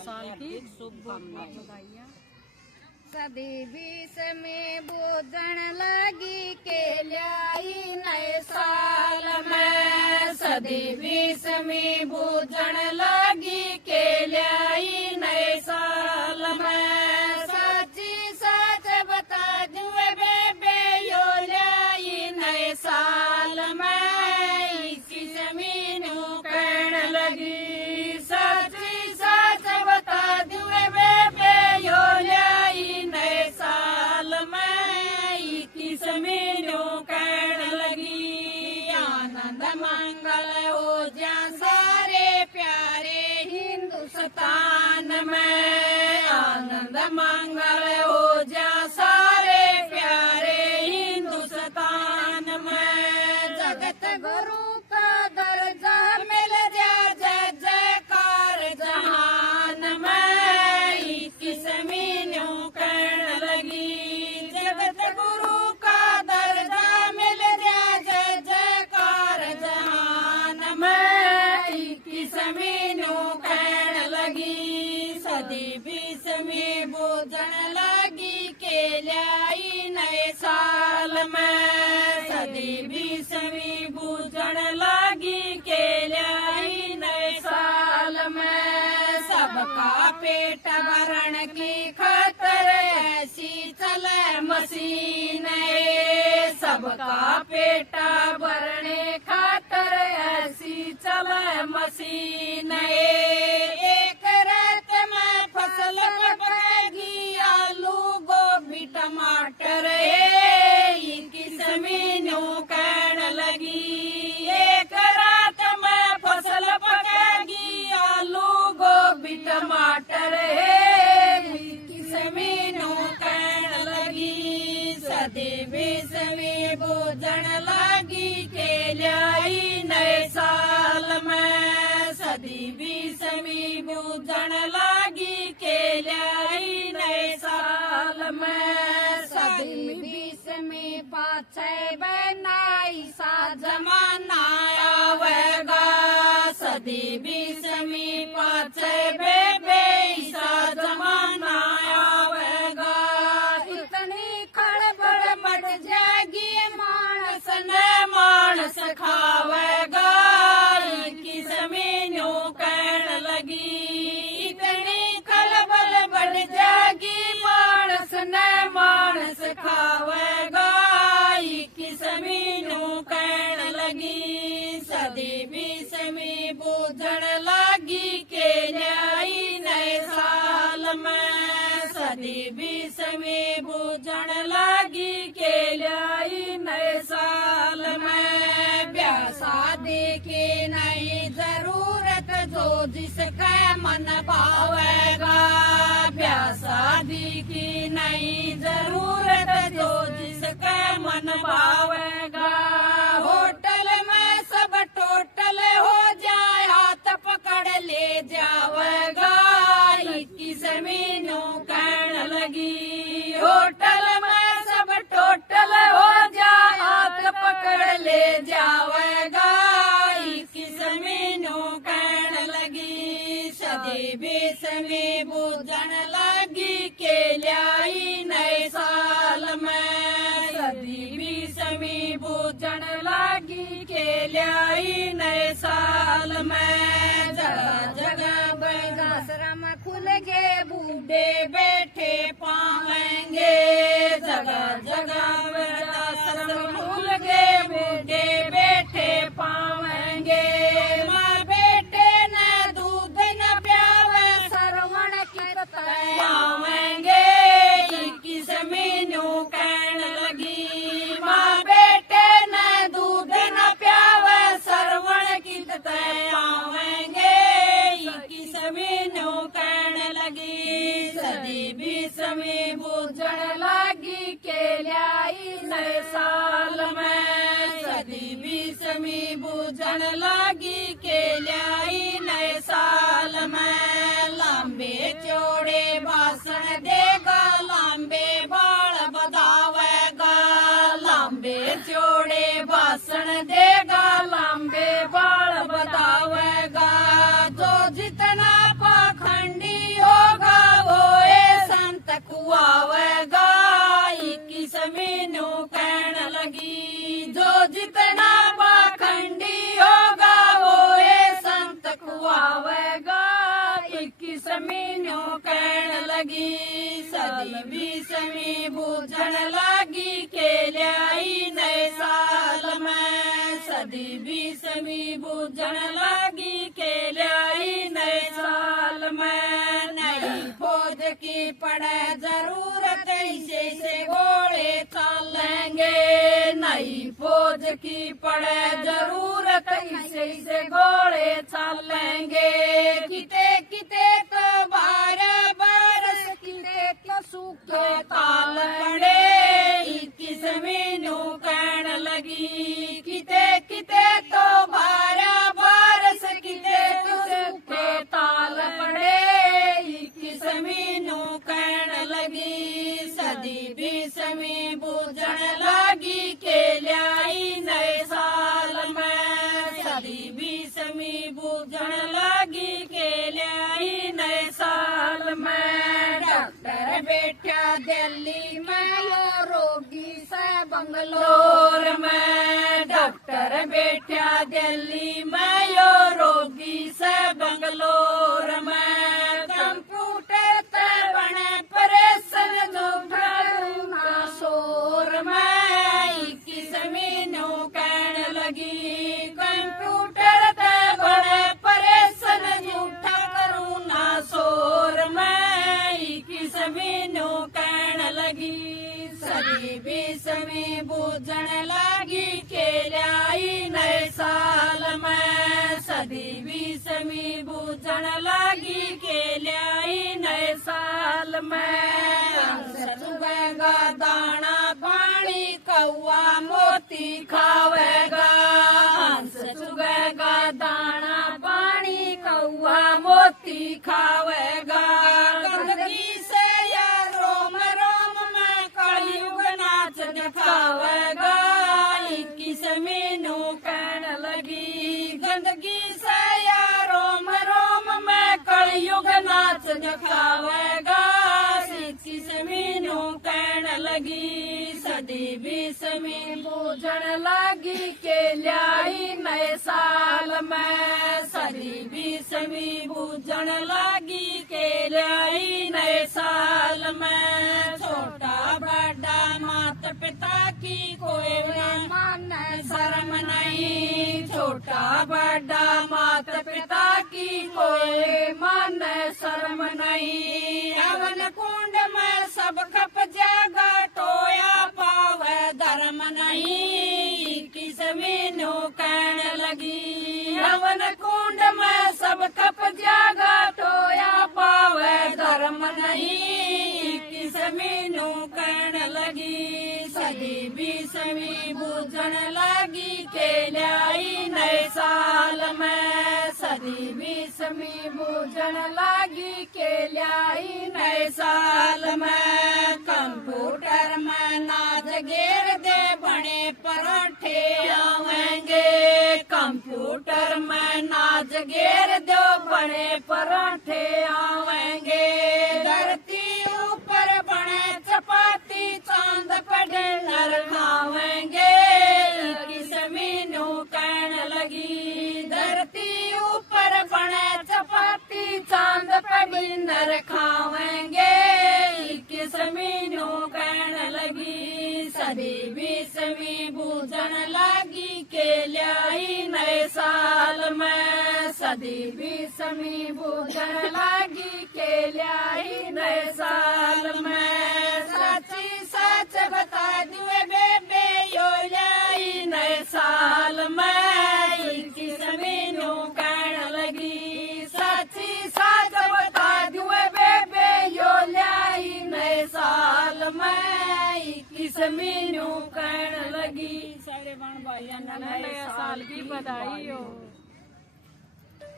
साल की शुभकामनाएं। सदी बीस में बूझण लगी के ल्याई नए साल में, सदी बीस में बूझण लगी के ल्याई नए साल में। सच्ची सच बता जुए बेबे यो ल्याई नए साल में, इसी जमीन कहने लगी। सच्ची सच बता जुए बेबे यो ल्याई नए साल में, इसी जमीन कहने लगी। आनंद मंगल हो जा सारे प्यारे हिंदुस्तान में, आनंद मंगल हो जा सारे प्यारे हिंदुस्तान में। जगत गुरु का दर्जा मिल जा जय जयकार जहान में, इसकी जमीन कहने लगी। जगत गुरु का दर्जा मिल जा जय जयकार जहान में, इसकी जमीन कहने लगी। सदी बीस में बूझण लगी के ल्याई नए साल में, सदी बीस में बूझण लगी के ल्याई नए साल में। सबका पेट भरण की खतर ऐसी चले मशीन, सबका पेट भरने खातर ऐसी चले मशीन। एक रात में फसल पकेगी आलू गोभी टमाटर, इनकी जमीन कहने लगी। एक रात में फसल पकेगी आलू गोभी टमाटर, इनकी जमीन कहने लगी। सदी बीस में बूझण लगी के ल्याई नए साल में, सदी बीस में बूझण लगी के ल्याई नए साल में। सदी बीस में पाछे बनाई सा जमाना आवेगा, सदी बीस में पाछे बेबे सा जमाना आवेगा। इतनी खड़बड़ मच जाएगी मानस ने मानस खावेगा, इनकी जमीन कहने लगी। इतनी खलबल बढ़ जाएगी मानस ने मानस खावेगा, इनकी जमीन कहने लगी। सदी बीस में बूझण लगी के ल्याई नए साल में, सदी बीस में बूझण लगी के ल्याई नए साल में। ब्याह शादी की नई जरूरत जो जिसका मन भावेगा, ब्याह शादी की नई जरूरत जो जिसका मन भावेगा। होटल में सब टोटल हो जाए हाथ पकड़ ले जावेगा, इनकी जमीन कहने लगी। होटल में सब टोटल हो जाए हाथ पकड़ ले जावेगा, इनकी जमीन कहने लगी। सदी बीस में बूझण लगी के ल्याई नए साल में, सदी बीस में बूझण लगी के ल्याई नए साल में। जगह जगह वृद्धाश्रम खुल गए बूढ़े बैठे पावेंगे, जगह जगह वृद्धाश्रम खुल गए बूढ़े बैठे पावेंगे। माँ बेटे न दूध न प्यावे सरवण की पावेंगे, इनकी जमीन कहने लगी। माँ बेटे न दूध न प्यावे सरवण की पावेंगे, इनकी जमीन कहने लगी। सदी बीस में बूझण लगी के ल्याई नए साल में, सदी बीस में बूझण लगी के ल्याई नए साल में। लंबे चौड़े भाषण देगा, लंबे बाल बधावेगा, लंबे चौड़े भाषण देगा, लंबे बाल बतावेगा। जो जितना पाखंडी 21वीं न्यू कहण लगी सदी 20वीं बूझण लागी केल्याई नए साल में सदी 20वीं बूझण लागी केल्याई नए साल में नई फौज की पड़े जरूरत इसे से घोड़े चलेंगे नई फौज की पड़े जरूरत इसे से घोड़े चलेंगे किते किते तो 12 बरस किते तो सूखे ताल पड़े 21वीं न्यू कहण लगी किते किते तो 12 बरस किते तो सूखे ताल पड़े 21वीं न्यू कहण लगी सदी 20वीं बूझण लागी केल्याई नए साल में सदी 20वीं बूझण लागी केल्याई नए साल में डॉक्टर बैठा दिल्ली में यो रोगी से बंगलोर में डॉक्टर बैठा दिल्ली में यो रोगी से बंगलोर में कंप्यूटर ते बने परेशान जो भरूंगा शोर में 21वीं न्यू कहण लगी कंप्यूटर ते बने परेशान झूठा करूं ना शोर में 21वीं न्यू कहण लगी सदी 20वीं बूझण लागी केल्याई नए साल में सदी 20वीं बूझण लागी केल्याई नए साल में चुगेगा दाना पानी कौआ मोती खावेगा हंस चुगेगा दाना पानी कौआ मोती खावेगा गंदगी से या रोम रोम में कलयुग नाच दिखावेगा 21वीं न्यू कहण लगी गंदगी से या रोम रोम में कलयुग नाच दिखावेगा 21वीं न्यू कहण लगी सदी 20वीं बूझण लागी केल्याई नए साल में सदी 20वीं बूझण लागी केल्याई नए साल में छोटा बड़ा माता पिता की कोई न माने शर्म नहीं छोटा बड़ा माता पिता की कोई माने शर्म नहीं हवन कुंड में सब खप जागा टोया पावे धर्म नहीं 21वीं न्यू कहण लगी हवन कुंड में सब खप जागा टोया पावे धर्म नहीं 21वीं न्यू कहण लगी सदी 20वीं बूझण लागी केल्याई नए साल में सदी 20वीं बूझण लागी केल्याई नए साल में कंप्यूटर में नाच घेर दे बने पराठे आवेंगे कंप्यूटर में नाच घेर दो बने पराठे आवेंगे धरती ऊपर बने चपाती चांद पर डिनर खावेंगे 21वीं न्यू कहण लगी धरती ऊपर बने चपाती चांद पर डिनर खावेंगे 21वीं न्यू कहण लगी सदी 20वीं बूझण लागी केल्याई नए साल में सदी 20वीं बूझण लागी केल्याई नए साल में सच्ची सच बता दुए बेबे यो लाई नए साल में 21वीं न्यू कहण लगी सच्ची सच बता दुए बेबे यो लाई नए साल में 21वीं न्यू कहण लगी सारे बहन भाइयों ने नए साल की बधाई हो।